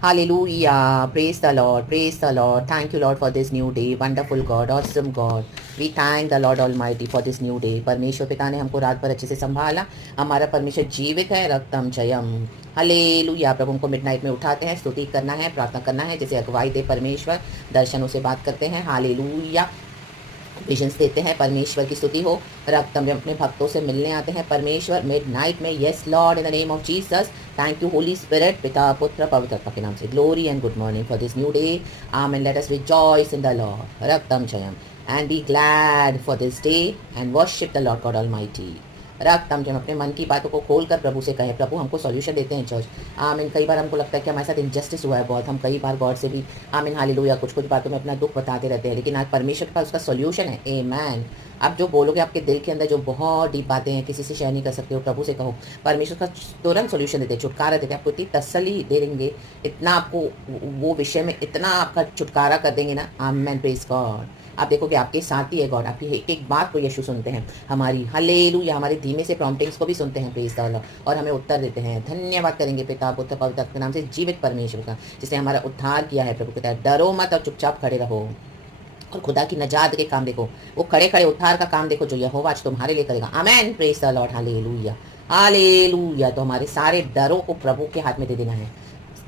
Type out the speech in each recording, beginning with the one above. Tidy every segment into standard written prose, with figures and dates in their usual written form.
Hallelujah. Praise the Lord. Praise the Lord. Thank you, Lord, for this new day. Wonderful God. Awesome God. We thank the Lord Almighty for this new day. परमेश्वर पिता ने हमको रात भर अच्छे से संभाला. हमारा परमेश्वर जीवित है. रक्तम जयम. हालेलुया. प्रभु हमको मिडनाइट में उठाते हैं. स्तुति करना है, प्रार्थना करना है, जैसे अगुवाई दे परमेश्वर. दर्शनों से बात करते हैं. हालेलुया. विजन्स देते हैं. परमेश्वर की स्तुति हो. रक्तम जब अपने भक्तों से मिलने आते हैं परमेश्वर मिडनाइट में. Yes Lord, in the name of Jesus. Thank you Holy Spirit. पिता पुत्र पवित्र आत्मा के नाम से glory and good morning for this new day. Amen. Let us rejoice in the Lord. रक्तम जयम. And be glad for this day and worship the Lord God almighty. रक्तम जब अपने मन की बातों को खोलकर प्रभु से कहें. प्रभु हमको सॉल्यूशन देते हैं चर्च. आमीन. कई बार हमको लगता है कि हमारे साथ इनजस्टिस हुआ है बहुत. हम कई बार गॉड से भी आमीन हालेलुया कुछ बातों में अपना दुख बताते रहते हैं, लेकिन आज परमेश्वर के पास उसका सॉल्यूशन है. आमेन. आप जो बोलोगे आपके दिल के अंदर जो बहुत डीप बातें हैं, किसी से शेयर नहीं कर सकते हो, प्रभु से कहो. परमेश्वर का तुरंत सॉल्यूशन देते हैं, छुटकारा देते हैं. आपको इतनी तसल्ली दे देंगे, इतना आपको वो विषय में इतना आपका छुटकारा कर देंगे ना. आमेन. Praise God. आप देखोगे आपके साथ ही है गॉड. आपकी एक एक बात को यीशु सुनते हैं. हमारी हालेलुया हमारे धीमे से प्रॉम्प्टिंग्स को भी सुनते हैं. Praise the Lord. और हमें उत्तर देते हैं. धन्यवाद करेंगे पिता पुत्र पवित्र आत्मा के नाम से जीवित परमेश्वर का, जिसने हमारा उद्धार किया है. प्रभु कहता है डरो मत और चुपचाप खड़े रहो और खुदा की नजात के काम देखो. वो खड़े खड़े उद्धार का काम देखो जो यहोवा आज तुम्हारे लिए करेगा. Amen. Praise the Lord. Hallelujah hallelujah. तो हमारे सारे डरों को प्रभु के हाथ में दे देना है.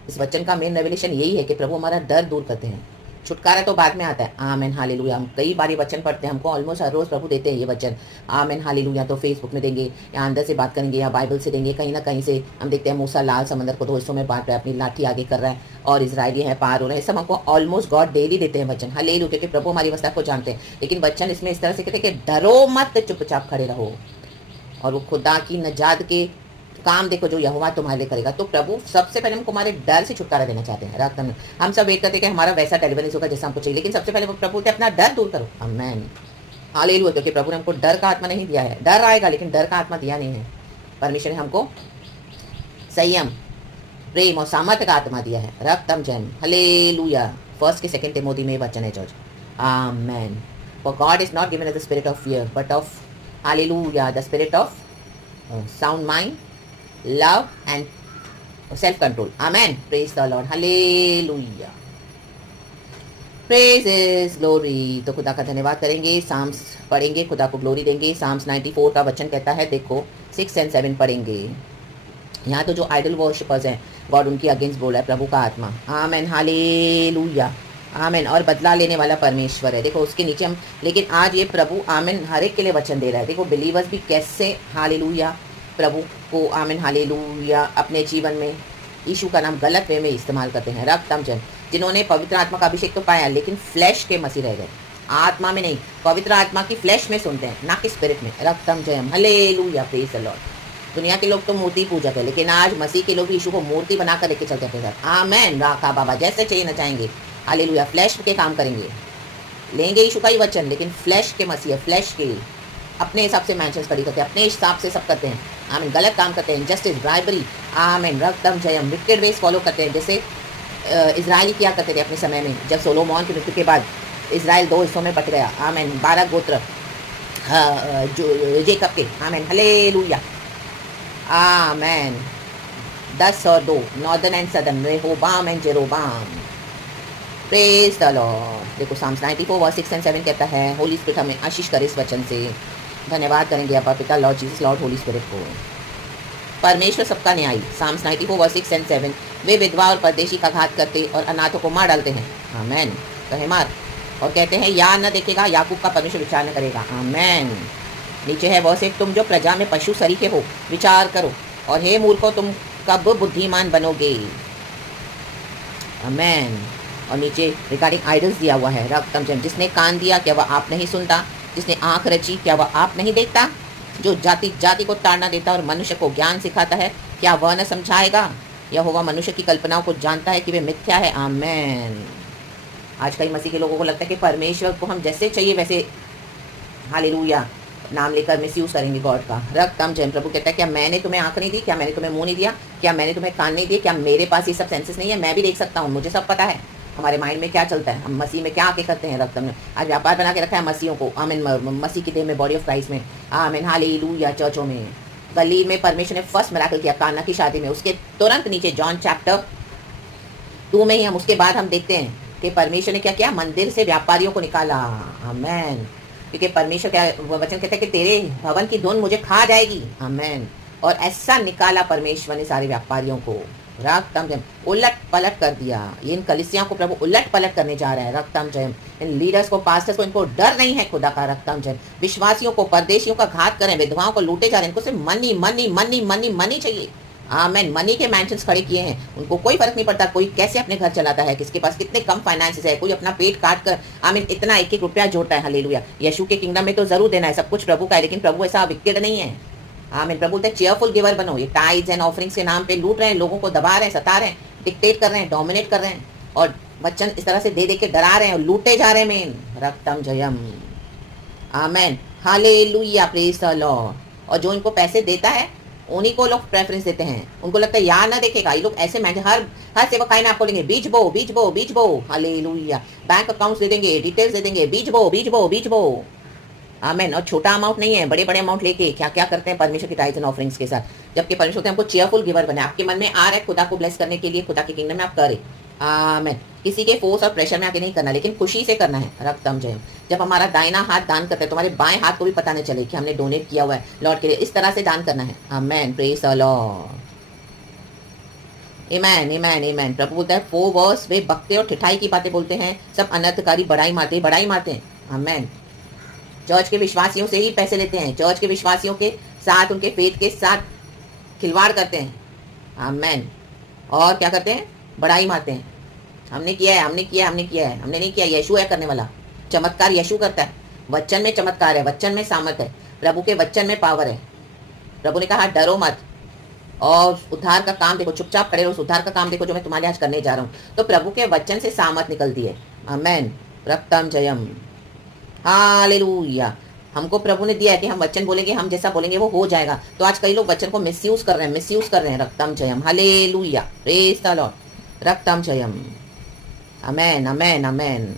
इस वचन का मेन रेवलेशन यही है कि प्रभु हमारा डर दूर करते हैं. छुटकारा तो बाद में आता है. Amen hallelujah. हम कई बार ये वचन पढ़ते हैं, हमको ऑलमोस्ट हर रोज प्रभु देते हैं ये वचन. Amen hallelujah. तो फेसबुक में देंगे या अंदर से बात करेंगे या बाइबल से देंगे. कहीं ना कहीं से हम देखते हैं मूसा लाल समंदर को 2 हिस्सों में बांट रहा है, अपनी लाठी आगे कर रहा है और इजरायली है पार हो रहे हैं. सब हमको ऑलमोस्ट गॉड डेली देते हैं वचन. हालेलुया. क्योंकि प्रभु हमारी अवस्था को जानते हैं. लेकिन वचन इसमें इस तरह से कहते हैं कि डरो मत, चुपचाप खड़े रहो और वो खुदा की नजात के काम देखो जो यहोवा तुम्हारे लिए करेगा. तो प्रभु सबसे पहले हमको हमारे डर से छुटकारा देना चाहते हैं. रात में हम सब वेट करते हैं कि हमारा वैसा डिलीवरेंस होगा जैसा हमको चाहिए, लेकिन सबसे पहले प्रभु बोलते अपना डर दूर करो. Amen hallelujah. क्योंकि प्रभु ने हमको डर का आत्मा नहीं दिया है. डर आएगा लेकिन डर का आत्मा दिया नहीं है. परमेश्वर ने हमको संयम प्रेम और सामर्थ्य का आत्मा दिया है. रक्तम जैन. हालेलुया. 1 के 2 तिमोथी में वचन है church. Amen. For God is not given as the spirit of fear but of hallelujah the spirit of sound mind, love and self control. Amen. Praise the Lord. Hallelujah. Praise is glory. तो खुदा का धन्यवाद करेंगे. Sam's पढ़ेंगे, खुदा को glory देंगे. Sam's 94 का वचन कहता है, देखो 6 और 7 पढ़ेंगे. यहाँ तो जो आइडल वर्शिपर्स हैं गॉड उनकी अगेंस्ट बोला है प्रभु का आत्मा. Amen hallelujah. आमेन. और बदला लेने वाला परमेश्वर है. देखो उसके नीचे हम, लेकिन आज ये प्रभु आमेन हर एक के लिए वचन दे रहा है. देखो बिलीवर्स भी कैसे हालेलुया प्रभु को आमीन हालेलुया अपने जीवन में यीशु का नाम गलत वे में इस्तेमाल करते हैं. रक्तम जन जिन्होंने पवित्र आत्मा का अभिषेक तो पाया लेकिन फ्लैश के मसीह रह गए. आत्मा में नहीं, पवित्र आत्मा की फ्लैश में सुनते हैं, ना कि स्पिरिट में. रक्तम जयम. हालेलुया. Praise the Lord. दुनिया के लोग तो मूर्ति पूजक है, लेकिन आज मसीह के लोग यीशु को मूर्ति बनाकर लेके चलते हैं अपने साथ. आमेन. राखा बाबा जैसे चाहिए ना चाहेंगे. हालेलुया. फ्लैश के काम करेंगे, लेंगे यीशु का ही वचन, लेकिन फ्लैश के मसीह, फ्लैश के अपने हिसाब से मैंशन स्टडी करते हैं, अपने हिसाब से सब करते हैं. आमीन. गलत काम करते हैं, जस्टिस ब्राइबरी. आमीन. रक्तम जयम. विकेड वेज फॉलो करते हैं, जैसे इजराइली किया करते थे अपने समय में. जब सोलोमोन की मृत्यु के बाद इजराइल 2 हिस्सों में बट गया. आमीन. 12 गोत्र जो जेकब के. आमीन हालेलुया. आमीन. 10 और 2 northern and southern, Rehoboam and Jeroboam. Praise the Lord. देखो साम्स 94 वर्स 6 और 7 कहता है, होली स्पिरिट हमें आशीष करे इस वचन से. धन्यवाद करेंगे आपका पिता Lord Jesus, Lord Holi spirit को. परमेश्वर सबका न्यायी. साम्स 94 वर्स 6 और 7. वे विधवा और परदेशी का घात करते और अनाथों को मार डालते हैं. आमेन. कहे मार. और कहते हैं या न देखेगा याकूब का परमेश्वर विचार न करेगा. आमेन. नीचे है वर्स 1. तुम जो प्रजा में पशु सरीखे हो विचार करो, और हे मूर्खों तुम कब बुद्धिमान बनोगे. आमेन. और नीचे रिगार्डिंग आइडल्स दिया हुआ है. रक्तम जन. जिसने कान दिया क्या वह आप नहीं सुनता, जिसने आंख रची क्या वह आप नहीं देखता, जो जाति जाति को ताड़ना देता और मनुष्य को ज्ञान सिखाता है क्या वह न समझाएगा. यहोवा मनुष्य की कल्पनाओं को जानता है कि वे मिथ्या है. आमेन. आज कई मसीह के लोगों को लगता है कि परमेश्वर को हम जैसे चाहिए वैसे हालेलुया नाम लेकर मिसयूज करेंगे गॉड का. रक्तम जन. प्रभु कहता है क्या मैंने तुम्हें आंख नहीं दी, क्या मैंने तुम्हें मुंह नहीं दिया, क्या मैंने तुम्हें कान नहीं दिए, क्या मेरे पास ये सब सेंसेस नहीं है. मैं भी देख सकता हूँ, मुझे सब पता है हमारे माइंड में क्या चलता है, हम मसीह में क्या आके करते हैं. रक्तम ने आज व्यापार बना के रखा है मसीहों को. आमीन. मसीह की देह में, बॉडी ऑफ क्राइस्ट में. आमीन हालेलुया. चर्चों में गलील में परमेश्वर ने फर्स्ट मिराकल किया काना की शादी में. उसके तुरंत नीचे जॉन चैप्टर तू में ही हम। उसके बाद हम देखते हैं कि परमेश्वर ने क्या किया, मंदिर से व्यापारियों को निकाला। आमेन। क्योंकि परमेश्वर क्या वचन कहता है कि तेरे भवन की धुन मुझे खा जाएगी। आमेन। और ऐसा निकाला परमेश्वर ने सारे व्यापारियों को, रक्तम जयम, उलट पलट कर दिया। इन कलिसियाओं को प्रभु उलट पलट करने जा रहा है, रक्तम जयम। इन लीडर्स को, पास्टर्स को, इनको डर नहीं है खुदा का, रक्तम जयम। विश्वासियों को, परदेशियों का घात करें, विधवाओं को लूटे जा रहे हैं, इनको सिर्फ money money money money money चाहिए। आमेन। मनी के मैंशंस खड़े किए हैं, उनको कोई फर्क नहीं पड़ता कोई कैसे अपने घर चलाता है, किसके पास कितने कम फाइनेंसेस है, कोई अपना पेट काट कर आमीन इतना एक एक रुपया जोड़ता है। हालेलुया। यीशु के किंगडम में तो जरूर देना है, सब कुछ प्रभु का है, लेकिन प्रभु ऐसा विकेड नहीं है। आमीन। प्रभु बोलते हैं चेयरफुल गिवर बनो। ये टाइड्स एंड ऑफरिंग्स के नाम पे लूट रहे हैं, लोगों को दबा रहे हैं, सता रहे हैं, डिक्टेट कर रहे हैं, डोमिनेट कर रहे हैं, और वचन इस तरह से दे दे के डरा रहे हैं और लूटे जा रहे हैं। मेन रक्तम जयम। Amen. Hallelujah. Praise the Lord. और जो इनको पैसे देता है उन्हीं को लोग प्रेफरेंस देते हैं, उनको लगता है यार ना देखेगा, ये लोग ऐसे हर सेवकाई में आपको लेंगे, बीज बो बीज बो बीज बो। हालेलुया। बैंक अकाउंट्स दे देंगे, डिटेल्स दे देंगे, बीज बो बीज बो बीज बो। आमेन। और छोटा अमाउंट नहीं है, बड़े बड़े अमाउंट लेके क्या क्या करते हैं परमेश्वर की टाइड्स एंड ऑफरिंग्स के साथ, जबकि परमेश्वर हमको चेयरफुल गिवर बने। आपके मन में आ रहा है खुदा को ब्लेस करने के लिए, खुदा के किंगडम में आप करें। आमेन। किसी के फोर्स और प्रेशर में आके नहीं करना, लेकिन खुशी से करना है, रक्तम जय। जब हमारा दाहिना हाथ दान करता है, तुम्हारे बाएं हाथ को भी पता नहीं चले कि हमने डोनेट किया हुआ है लॉर्ड के लिए, इस तरह से दान करना है। Amen. Praise the Lord. Amen amen amen. प्रभु बोलता है 4 वर्स, वे बकते और ठिठाई की बातें बोलते हैं, सब अनर्थकारी बड़ाई मारते हैं। आमेन। चर्च के विश्वासियों से ही पैसे लेते हैं, चर्च के विश्वासियों के साथ, उनके फेथ के साथ खिलवाड़ करते हैं। आमेन। और क्या करते हैं, बड़ाई मारते हैं। हमने किया है, हमने किया है, हमने किया है, हमने नहीं किया, यीशु है करने वाला। चमत्कार यीशु करता है, वचन में चमत्कार है, वचन में सामर्थ है, प्रभु के वचन में पावर है। प्रभु ने कहा डरो मत और उद्धार का काम देखो, चुपचाप खड़े रहो, उस उद्धार का काम देखो जो मैं तुम्हारे आज करने जा रहा हूँ। तो प्रभु के वचन से सामर्थ निकलती है। आमेन। रक्तम जयम। हालेलुया। हमको प्रभु ने दिया है कि हम वचन बोलेंगे, हम जैसा बोलेंगे वो हो जाएगा। तो आज कई लोग वचन को मिसयूज कर रहे हैं, रक्तम जयम। हालेलुया। Praise the Lord. रक्तम जयम। Amen amen amen.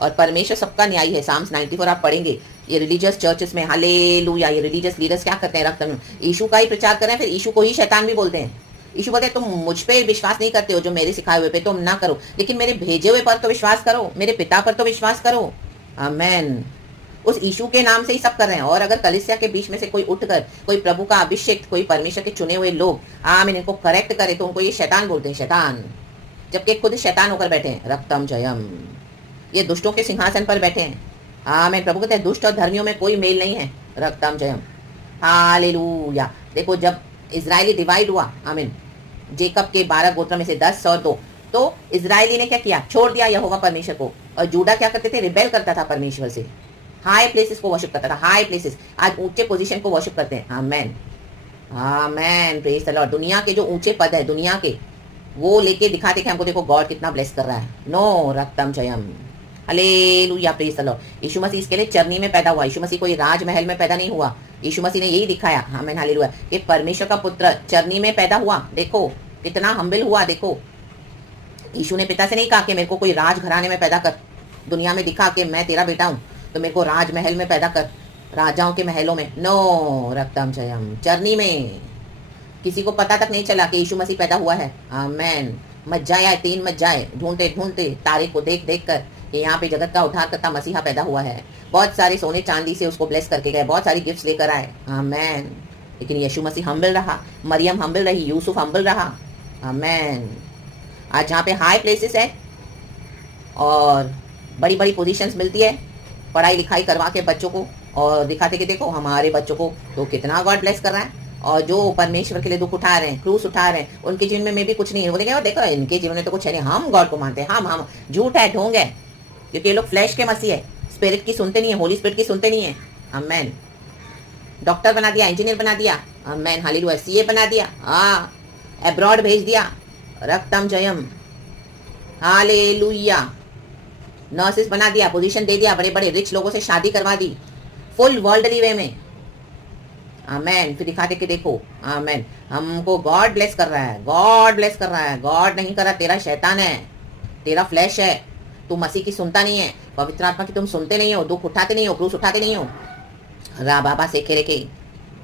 और परमेश्वर सबका न्याय है। साम्स 94 आप पढ़ेंगे, ये रिलीजियस चर्चेस में, हालेलुया, ये रिलीजियस लीडर्स क्या करते हैं, रक्तम यीशु का ही प्रचार कर रहे हैं, फिर यीशु को ही शैतान भी बोलते हैं। यीशु बोलते हैं तुम मुझ पे विश्वास नहीं करते हो, जो मेरे सिखाए हुए पे तुम ना करो, लेकिन मेरे भेजे हुए पर तो विश्वास करो, मेरे पिता पर तो विश्वास करो। आमेन। उस यीशु के नाम से ही सब कर रहे हैं। और अगर कलीसिया के बीच में से कोई उठकर, कोई प्रभु का अभिषेक, कोई परमेश्वर के चुने हुए लोग आमीन इनको करेक्ट करे, तो उनको ये शैतान बोलते हैं, शैतान, जबकि खुद शैतान होकर बैठे हैं। रक्तम जयम। ये दुष्टों के सिंहासन पर बैठे हैं। आमीन। प्रभु कहते हैं दुष्ट और धर्मियों में कोई मेल नहीं है। रक्तम जयम। हालेलुया। देखो जब इजरायली डिवाइड हुआ, आमीन, जेकब के 12 गोत्र में से 10 और 2, तो इजरायली ने क्या किया, छोड़ दिया यहोवा परमेश्वर को। और जूडा क्या करते थे, रिबेल करता था परमेश्वर से, हाई प्लेसेस को वर्शिप करता था, हाई प्लेसेस। आज ऊंचे पोजीशन को वर्शिप करते हैं। Amen amen. Praise the Lord. दुनिया के जो ऊंचे पद है, दुनिया के, वो लेके दिखाते कि हमको देखो गॉड कितना ब्लेस कर रहा है। नो रक्तम जयम। हालेलुया। Praise the Lord. यीशु मसीह इसके लिए चरनी में पैदा हुआ। यीशु मसीह कोई राजमहल में पैदा नहीं हुआ। यीशु मसीह ने यही दिखाया, आमेन हालेलुया, कि परमेश्वर का पुत्र चरनी में पैदा हुआ। देखो कितना हम्बल हुआ। देखो यीशु ने पिता से नहीं कहा कि मेरे को कोई राज घराने में पैदा कर, दुनिया में दिखा कि मैं तेरा बेटा हूं, तो मेरे को राजमहल में पैदा कर, राजाओं के महलों में। नो रक्तम जयम। चरनी में किसी को पता तक नहीं चला कि यीशु मसीह पैदा हुआ है। आमेन। मज्जाएं आए, 3 मज्जाएं ढूंढते ढूंढते तारे को देख देख कर कि यहाँ पे जगत का उद्धार करता मसीहा पैदा हुआ है। बहुत सारे सोने चांदी से उसको ब्लेस करके गए, बहुत सारी गिफ्ट्स लेकर आए। आमेन। लेकिन यीशु मसीह हम्बल रहा, मरियम हम्बल रही, यूसुफ हम्बल रहा। आमेन। आज जहाँ पे हाई प्लेसेस है और बड़ी बड़ी पोजीशंस मिलती है, पढ़ाई लिखाई करवा के बच्चों को, और दिखाते कि देखो हमारे बच्चों को तो कितना गॉड ब्लेस कर रहा है। और जो परमेश्वर के लिए दुख उठा रहे हैं, क्रूस उठा रहे हैं, उनके जीवन में भी कुछ नहीं है। बोलेंगे देखो इनके जीवन में तो कुछ है नहीं, हम गॉड को मानते हैं। हम झूठ है, ढोंग है, क्योंकि ये लोग फ्लैश के मसीह है, स्पिरिट की सुनते नहीं है, होली स्पिरिट की सुनते नहीं है। आमेन। डॉक्टर बना दिया, इंजीनियर बना दिया, आमेन हालेलुया, सीए बना दिया, हाँ, अब्रॉड भेज दिया। रक्तम जयम। हालेलुया। नर्सेस बना दिया, पोजीशन दे दिया, बड़े बड़े रिच लोगों से शादी करवा दी, फुल वर्ल्डली वे में। आमेन। फिर दिखाते कि देखो, आमेन, हमको गॉड ब्लेस कर रहा है, गॉड ब्लेस कर रहा है। गॉड नहीं कर रहा, तेरा शैतान है, तेरा फ्लैश है, तू मसीह की सुनता नहीं है, पवित्र आत्मा की तुम सुनते नहीं हो, दुख उठाते नहीं हो, क्रूस उठाते नहीं हो। रा बाबा से खेरे के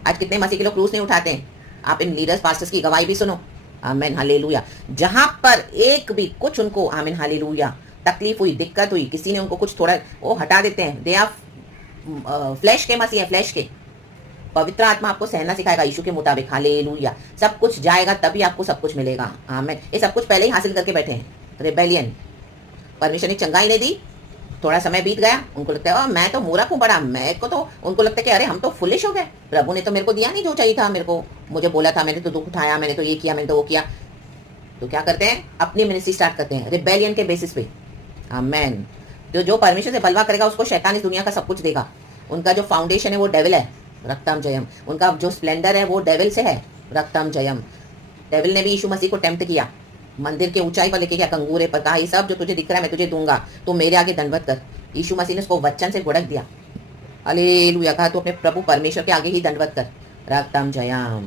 आज कितने मसीह के लोग क्रूस नहीं उठाते हैं। आप इन लीडर्स पास्टर्स की गवाही भी सुनो, आमेन हालेलुया। जहां पर एक भी कुछ उनको आमेन हालेलुया तकलीफ हुई, दिक्कत हुई, किसी ने उनको कुछ थोड़ा वो हटा देते हैं। दे आर फ्लैश के मसीह है, फ्लैश के। पवित्र आत्मा आपको सहना सिखाएगा यीशु के मुताबिक हालेलुया। सब कुछ जाएगा तभी आपको सब कुछ मिलेगा। आमेन। ये सब कुछ पहले ही हासिल करके बैठे हैं। रिबेलियन, परमेश्वर ने चंगाई नहीं दी, थोड़ा समय बीत गया, उनको लगता है मैं तो मूर्ख हूँ बड़ा, मैं को तो उनको लगता है कि अरे हम तो फुलिश हो गए, प्रभु ने तो मेरे को दिया नहीं जो चाहिए था मेरे को, मुझे बोला था, मैंने तो दुख उठाया, मैंने तो ये किया, मैंने तो वो किया। तो क्या करते हैं, अपनी मिनिस्ट्री स्टार्ट करते हैं रिबेलियन के बेसिस पे। आमेन। तो जो परमेश्वर से बलवा करेगा उसको शैतान इस दुनिया का सब कुछ देगा। उनका जो फाउंडेशन है वो डेविल है, रक्तम जयम। उनका जो स्प्लेंडर है वो डेविल से है, रक्तम जयम। डेविल ने भी यीशु मसीह को टेम्प्ट किया, मंदिर के ऊंचाई पर लेके गया, कंगूरे पर, कहा ये सब जो तुझे दिख रहा है मैं तुझे दूंगा, तो मेरे आगे दंडवत कर। यीशु मसीह ने उसको वचन से गुड़क दिया, हालेलुया। कहा तो अपने प्रभु परमेश्वर के आगे ही दंडवत कर, रक्तम जयम।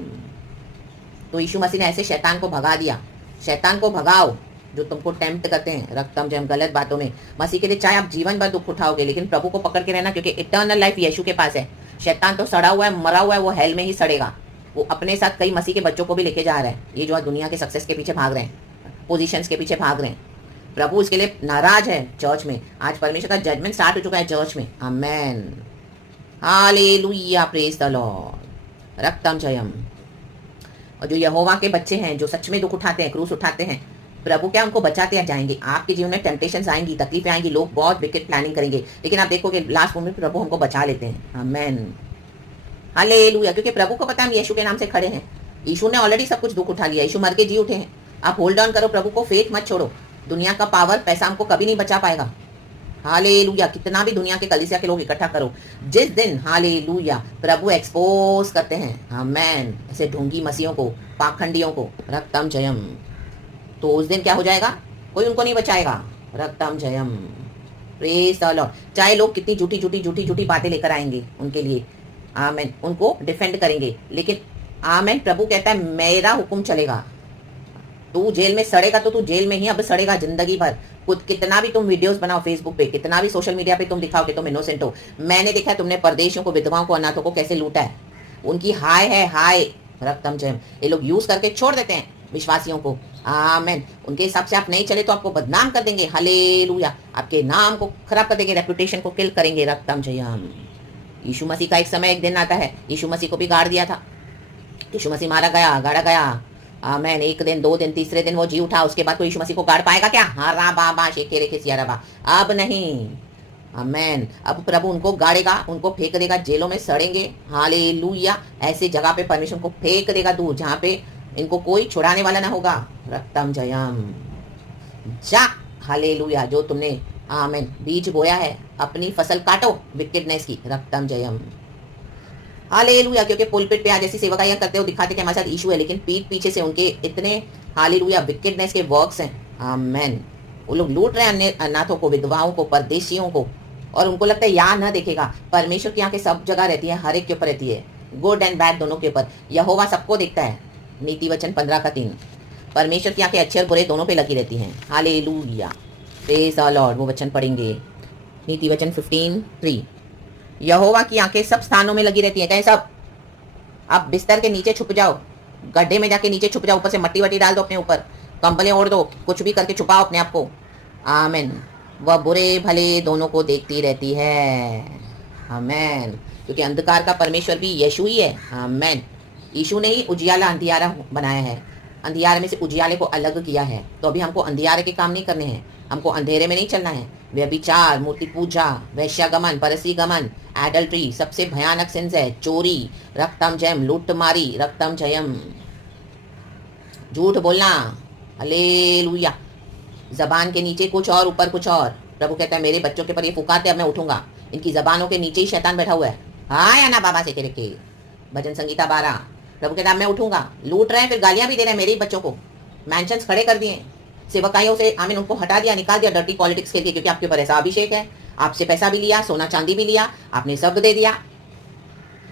तो यीशु मसीह ने ऐसे शैतान को भगा दिया। शैतान को भगाओ जो तुमको टेम्प्ट करते हैं, रक्तम जयम, गलत बातों में। मसीह के लिए चाहे आप जीवन भर दुख उठाओगे, लेकिन प्रभु को पकड़ के रहना, क्योंकि इटर्नल लाइफ यीशु के पास है। शैतान तो सड़ा हुआ है, मरा हुआ है, वो हेल में ही सड़ेगा। वो अपने साथ कई मसीह के बच्चों को भी लेके जा रहा है। ये जो दुनिया के सक्सेस के पीछे भाग रहे हैं, पोजीशंस के पीछे भाग रहे हैं, प्रभु इसके लिए नाराज है चर्च में। आज परमेश्वर का जजमेंट स्टार्ट हो चुका है चर्च में। Amen hallelujah, praise the Lord, रक्तम जयम। और जो यहोवा के बच्चे हैं, जो सच में दुख उठाते हैं, क्रूस उठाते हैं, प्रभु क्या उनको बचाते जाएंगे। आपके जीवन में टेम्पटेशंस आएंगी, तकलीफें आएंगी, लोग बहुत विकेट प्लानिंग करेंगे, लेकिन आप देखोगे लास्ट मोमेंट प्रभु हमको बचा लेते हैं। Amen hallelujah. क्योंकि प्रभु को पता है हम यीशु के नाम से खड़े हैं। यीशु ने ऑलरेडी सब कुछ दुख उठा लिया, यीशु मर के जी उठे हैं। आप होल्ड ऑन करो प्रभु को, फेथ मत छोड़ो। दुनिया का पावर, पैसा हमको कभी नहीं बचा पाएगा। हालेलुया। कितना भी दुनिया के कलीसिया के लोग इकट्ठा करो, जिस दिन हालेलुया प्रभु एक्सपोज करते हैं, आमेन, ऐसे ढोंगी मसीहों को, पाखंडियों को, रक्तम जयम, तो उस दिन क्या हो जाएगा, कोई उनको नहीं बचाएगा। रक्तम जयम, प्रेज द लॉर्ड। चाहे लोग कितनी झूठी झूठी झूठी झूठी बातें लेकर आएंगे उनके लिए, आमेन, उनको डिफेंड करेंगे, लेकिन आमेन, प्रभु कहता है मेरा हुक्म चलेगा। तू जेल में सड़ेगा तो तू जेल में ही अब सड़ेगा जिंदगी भर। खुद कितना भी तुम वीडियोस बनाओ फेसबुक पे, कितना भी सोशल मीडिया पे तुम दिखाओ कि तुम इनोसेंट हो, मैंने देखा है तुमने परदेशियों को, विधवाओं को, अनाथों को कैसे लूटा है। उनकी हाय है हाय, रक्तम जयम। ये लोग यूज करके छोड़ देते हैं विश्वासियों को। आमेन। उनके हिसाब से आप नहीं चले तो आपको बदनाम कर देंगे। हालेलुया। आपके नाम को खराब कर देंगे, रेपुटेशन को किल करेंगे। रक्तम जयम। यीशु मसीह का एक समय, एक दिन आता है, यीशु मसीह को भी गाड़ दिया था। यीशु मसीह मारा गया, गाड़ा गया। आमेन। एक दिन, दो दिन, तीसरे दिन वो जी उठा, उसके बाद कोई यीशु मसीह को गाड़ पाएगा क्या? हाँ रा बाबा शेखे रेखे सिया रबा, अब नहीं। आमेन। अब प्रभु उनको गाड़ेगा, उनको फेंक देगा, जेलों में सड़ेंगे। हालेलुया। ऐसी जगह पे परमेश्वर को फेंक देगा दूर, जहाँ पे इनको कोई छुड़ाने वाला ना होगा। रक्तम जयम। जा हालेलुया। जो तुमने आमेन बीज बोया है, अपनी फसल काटो विकेडनेस की। रक्तम जयम। हालेलुया। क्योंकि पुलपिट पे आज ऐसी सेवकाइयां करते हो, दिखाते कि हमारे साथ इशू है, लेकिन पीठ पीछे से उनके इतने हालेलुया विकेडनेस के वर्क्स हैं। आमेन। वो लोग लूट रहे हैं अनाथों को, विधवाओं को, परदेशियों को, और उनको लगता है यहाँ ना देखेगा। परमेश्वर की आंखें सब जगह रहती है, हर एक के ऊपर रहती है, गुड एंड बैड दोनों के ऊपर। यहोवा सबको देखता है। नीति वचन 15:3। परमेश्वर की आंखें अच्छे और बुरे दोनों पे लगी रहती हैं। Hallelujah, praise the Lord. वो वचन पढ़ेंगे, नीति वचन 15:3। यहोवा की आंखें सब स्थानों में लगी रहती हैं। कहें सब, आप बिस्तर के नीचे छुप जाओ, गड्ढे में जाके नीचे छुप जाओ, ऊपर से मट्टी वट्टी डाल दो अपने ऊपर, कंबलें ओढ़ दो, कुछ भी करके छुपाओ अपने आप को। आमेन। वह बुरे भले दोनों को देखती रहती है। आमेन। क्योंकि अंधकार का परमेश्वर भी यीशु ही है। आमेन। यीशु ने ही उजियाला अंधियारा बनाया है, अंधियारे में से उजियाले को अलग किया है। तो अभी हमको अंधियारे के काम नहीं करने हैं, हमको अंधेरे में नहीं चलना है। व्यभिचार, मूर्ति पूजा, वैश्यागमन, परसी गमन, एडल्ट्री सबसे भयानक सिंस है। चोरी, रक्तम जयम, लूटमारी, रक्तम जयम, झूठ बोलना, हालेलुया, जबान के नीचे कुछ और ऊपर कुछ और। प्रभु कहता है मेरे बच्चों के पर ये पुकारते, अब मैं उठूंगा। इनकी जबानों के नीचे ही शैतान बैठा हुआ है। हाँ या ना बाबा से तेरे के भजन संगीता 12। प्रभु कहता है मैं उठूंगा। लूट रहे हैं, फिर गालियां भी दे रहे हैं मेरे ही बच्चों को। मैंशंस खड़े कर दिए, सेवकाइयों से आमीन उनको हटा दिया, निकाल दिया डर्टी पॉलिटिक्स के लिए, क्योंकि आपके ऊपर ऐसा अभिषेक है। आपसे पैसा भी लिया, सोना चांदी भी लिया, आपने शब्द दे दिया,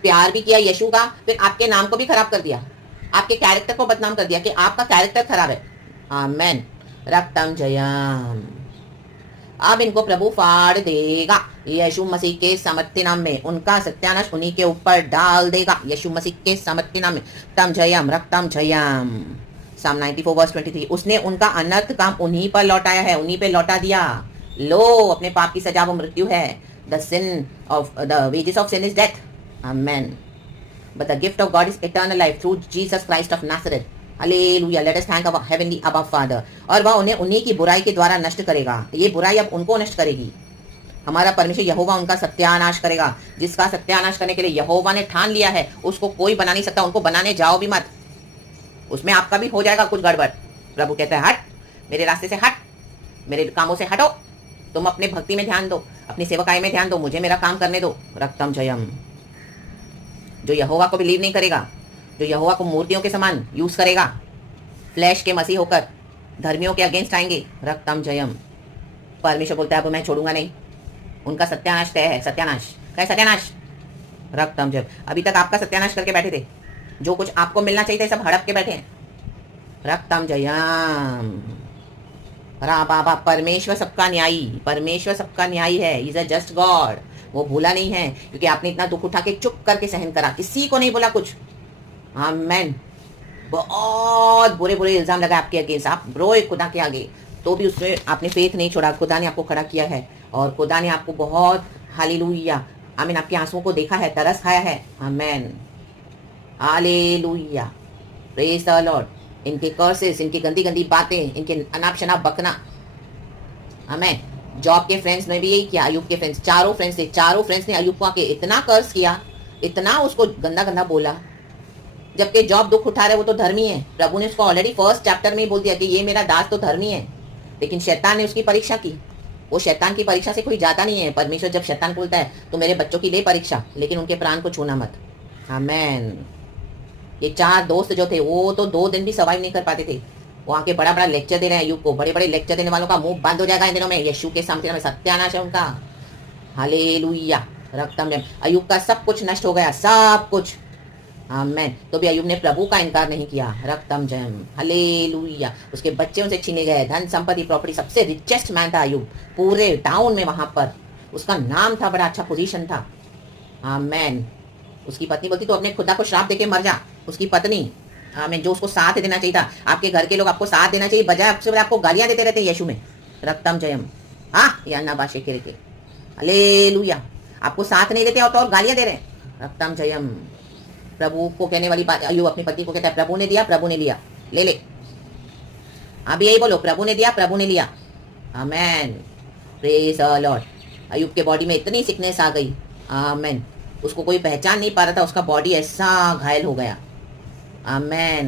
प्यार भी किया यीशु का, फिर आपके नाम को भी खराब कर दिया, आपके कैरेक्टर को बदनाम कर दिया कि आपका कैरेक्टर खराब है। आमेन। रक्तम जयम। अब इनको प्रभु फाड़ देगा यीशु मसीह के सामर्थ्य नाम में। उनका सत्यानाश उन्हीं के ऊपर डाल देगा यीशु मसीह के सामर्थ्य नाम में। तम जयम, रक्तम जयम। Psalm 94 वर्स 23, उसने उनका अनर्थ काम उन्हीं पर लौटाया है, उन्हीं पे लौटा दिया। लो, अपने पाप की सजा वो मृत्यु है। The wages of sin is death. Amen. But the gift of God is eternal life through Jesus Christ of Nazareth. Hallelujah. Let us thank our heavenly Abba Father. और वह उन्हें उन्हीं की बुराई के द्वारा नष्ट करेगा। ये बुराई अब उनको नष्ट करेगी। हमारा परमेश्वर यहोवा उनका सत्यानाश करेगा। जिसका सत्यानाश करने के लिए यहोवा ने ठान लिया है, उसको कोई बना नहीं सकता। उनको बनाने जाओ भी मत, उसमें आपका भी हो जाएगा कुछ गड़बड़। प्रभु कहता है, हट, मेरे रास्ते से हट, मेरे कामों से हटो, तुम अपने भक्ति में ध्यान दो, अपनी सेवकाई में ध्यान दो, मुझे मेरा काम करने दो। रक्तम जयम। जो यहोवा को बिलीव नहीं करेगा, जो यहोवा को मूर्तियों के समान यूज करेगा, फ्लैश के मसीह होकर धर्मियों के अगेंस्ट आएंगे, रक्तम जयम। परमेश्वर बोलता है अब मैं छोड़ूंगा नहीं, उनका सत्यानाश तय है। सत्यानाश क्या है? सत्यानाश, रक्तम जयम। अभी तक आपका सत्यानाश करके बैठे थे, जो कुछ आपको मिलना चाहिए था सब हड़प के बैठे हैं, रक्तम जयम। बाबा, परमेश्वर सबका न्यायी, परमेश्वर सबका न्यायी है। Is a just God. वो भूला नहीं है, क्योंकि आपने इतना दुख उठा के चुप करके सहन करा, किसी को नहीं बोला कुछ। आमेन। बहुत बुरे बुरे इल्जाम लगाए आपके अगेंस्ट, आप रोए खुदा के आगे, तो भी उसमें आपने फेथ नहीं छोड़ा। खुदा ने आपको खड़ा किया है और खुदा ने आपको बहुत, हालेलुया, आमीन, आपके आंसुओं को देखा है, तरस खाया है। आमेन, हालेलुया, प्रेज द लॉर्ड। इनके कर्सेस, इनकी गंदी गंदी बातें, इनके अनाप शनाप बकना, हमें जॉब के फ्रेंड्स ने भी यही किया। अयूब के फ्रेंड्स, चारों फ्रेंड्स ने अयूब को आके इतना कर्स किया, इतना उसको गंदा गंदा बोला, जबकि जॉब दुख उठा रहे वो तो धर्मी है। प्रभु ने उसको ऑलरेडी फर्स्ट चैप्टर में ही बोल दिया कि ये मेरा दास तो धर्मी है, लेकिन शैतान ने उसकी परीक्षा की। वो शैतान की परीक्षा से कोई जाता नहीं है। परमेश्वर जब शैतान बोलता है तो मेरे बच्चों की ले परीक्षा, लेकिन उनके प्राण को छूना मत। आमेन। ये चार दोस्त जो थे वो तो 2 दिन भी सर्वाइव नहीं कर पाते थे। वो आके बड़ा बड़ा लेक्चर दे रहे हैं अयूब को। बड़े बड़े लेक्चर देने वालों का मुंह बंद हो जाएगा इन दिनों में, यीशु के सामने में सत्यानाश है उनका। हालेलुया, रक्तम जयम। अयूब का सब कुछ नष्ट हो गया, सब कुछ। आमेन। तो भी अयूब ने प्रभु का इनकार नहीं किया, रक्तम जयम। हालेलुया। उसके बच्चे उनसे छीने गए, धन संपत्ति प्रॉपर्टी, सबसे रिचेस्ट मैन था अयूब पूरे टाउन में। वहां पर उसका नाम था, बड़ा अच्छा पोजीशन था। आमेन। उसकी पत्नी बोलती तो अपने खुदा को श्राप देके मर जा। उसकी पत्नी, आमीन, जो उसको साथ देना चाहिए था। आपके घर के लोग आपको साथ देना चाहिए, बजाय आपसे आपको गालियां देते रहते हैं यीशु में, रक्तम जयम। हाँ, या ना बाशे के हालेलुया। आपको साथ नहीं देते और तो और गालियां दे रहे हैं, रक्तम जयम। प्रभु को कहने वाली बात, अयूब अपनी पत्नी को कहता है प्रभु ने दिया, प्रभु ने लिया, ले ले। आप यही बोलो, प्रभु ने दिया, प्रभु ने लिया। आमेन, प्रेज द लॉर्ड। अयूब के बॉडी में इतनी सिकनेस आ गई, आमेन, उसको कोई पहचान नहीं पा रहा था, उसका बॉडी ऐसा घायल हो गया। आमेन।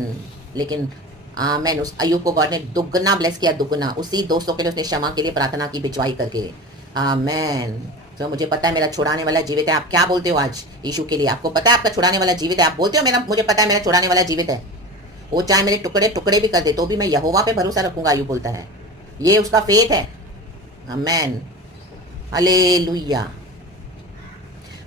लेकिन आमेन, उस अयूब को गॉड ने दुगना ब्लेस किया, दुगना। उसी दोस्तों के लिए उसने क्षमा के लिए प्रार्थना की, बिचवाई करके। आमेन। तो मुझे पता है मेरा छुड़ाने वाला जीवित है। आप क्या बोलते हो आज यीशु के लिए? आपको पता है आपका छुड़ाने वाला जीवित है? आप बोलते हो मेरा, मुझे पता है मेरा छुड़ाने वाला जीवित है, वो चाहे मेरे टुकड़े टुकड़े भी कर दे तो भी मैं यहोवा पे भरोसा रखूंगा। अयूब बोलता है, ये उसका फेथ है। आमेन, हालेलुया।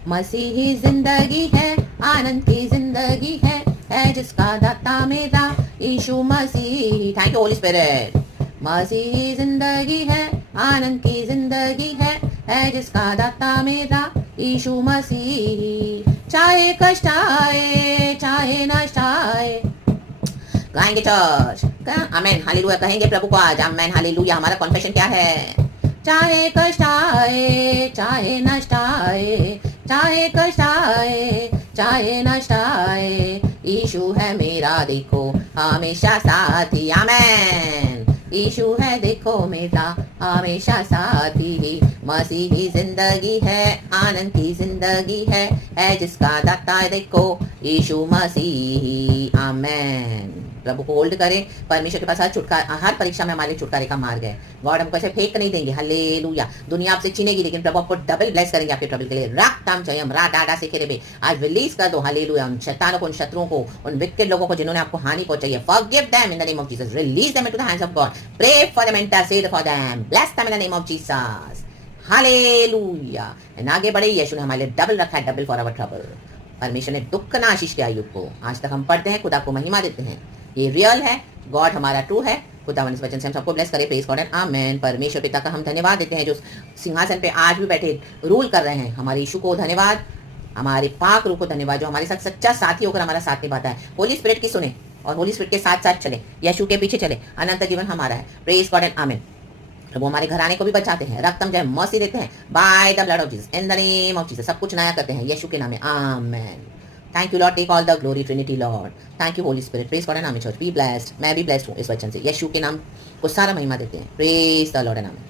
मसीही जिंदगी है, आनंद की जिंदगी है जिसका दाता मेरा यीशु मसीह। Thank you Holy Spirit. मसीही जिंदगी है, आनंद की जिंदगी है जिसका दाता मेरा यीशु मसीह। चाहे कष्ट आए, चाहे नष्ट आए, गाएंगे चर्च, आमेन, हालेलुया, कहेंगे प्रभु को आज। आमेन, हालेलुया। हमारा कॉन्फेशन क्या है? चाहे कष्ट आए, चाहे नष्ट आए, चाहे कष्ट आए, चाहे नष्ट आए, यीशु है मेरा देखो हमेशा साथी। आमेन। यीशु है देखो मेरा हमेशा साथी। मसीही जिंदगी है, आनंद की जिंदगी है जिसका दाता देखो यीशु मसीह। आमेन। प्रभु को होल्ड करें। परमेश्वर के पास हर परीक्षा में हमारे छुटकारे का मार्ग है। गॉड हमको ऐसे फेंक नहीं देंगे। हालेलुया। दुनिया आपसे छीनेगी, लेकिन प्रभु आपको डबल ब्लेस करेंगे आपके ट्रबल के लिए। राम जयम, रा डाडा से खेरे। आज रिलीज कर दो, हालेलुया, उन शैतानों को, उन शत्रुओं को, उन विकेट लोगों को जिन्होंने आपको हानि पहुंचाई है। Forgive them in the name of Jesus. Release them into the hands of God. Pray for them, intercede for them, bless them in the name of Jesus. Hallelujah. And आगे बढ़े, यीशु ने हमारे लिए डबल रखा है, डबल फॉर आवर ट्रबल। परमेश्वर ने दुख ना आशीष दिया अय्यूब को। आज तक हम पढ़ते हैं, खुदा को महिमा देते हैं। ये रियल है, गॉड हमारा ट्रू है। खुदावन इस वचन से हम सबको ब्लेस करे। प्रेज गॉड एंड आमेन। परमेश्वर पिता का हम धन्यवाद देते हैं जो सिंहासन पे आज भी बैठे रूल कर रहे हैं। हमारे यीशु को धन्यवाद, हमारे पाक रूह को धन्यवाद जो हमारे साथ सच्चा साथी होकर हमारा साथ निभाता है। होली स्पिरिट की सुने और होली स्पिरिट के साथ साथ चले, यीशु के पीछे चले। अनंत जीवन हमारा है। प्रेज गॉड एंड आमीन। वो हमारे घराने को भी बचाते हैं, रक्तम जय मर्सी देते हैं, by the blood of Jesus, in the name of Jesus. सब कुछ नया करते हैं यीशु के नाम में। Amen. Thank you Lord, take all the glory trinity Lord. Thank you Holy Spirit. Praise God and amen church, be blessed. मैं भी ब्लेस्ड हूँ इस वचन से। यीशु के नाम को सारा महिमा देते हैं। प्रेज द लॉर्ड एंड आमीन।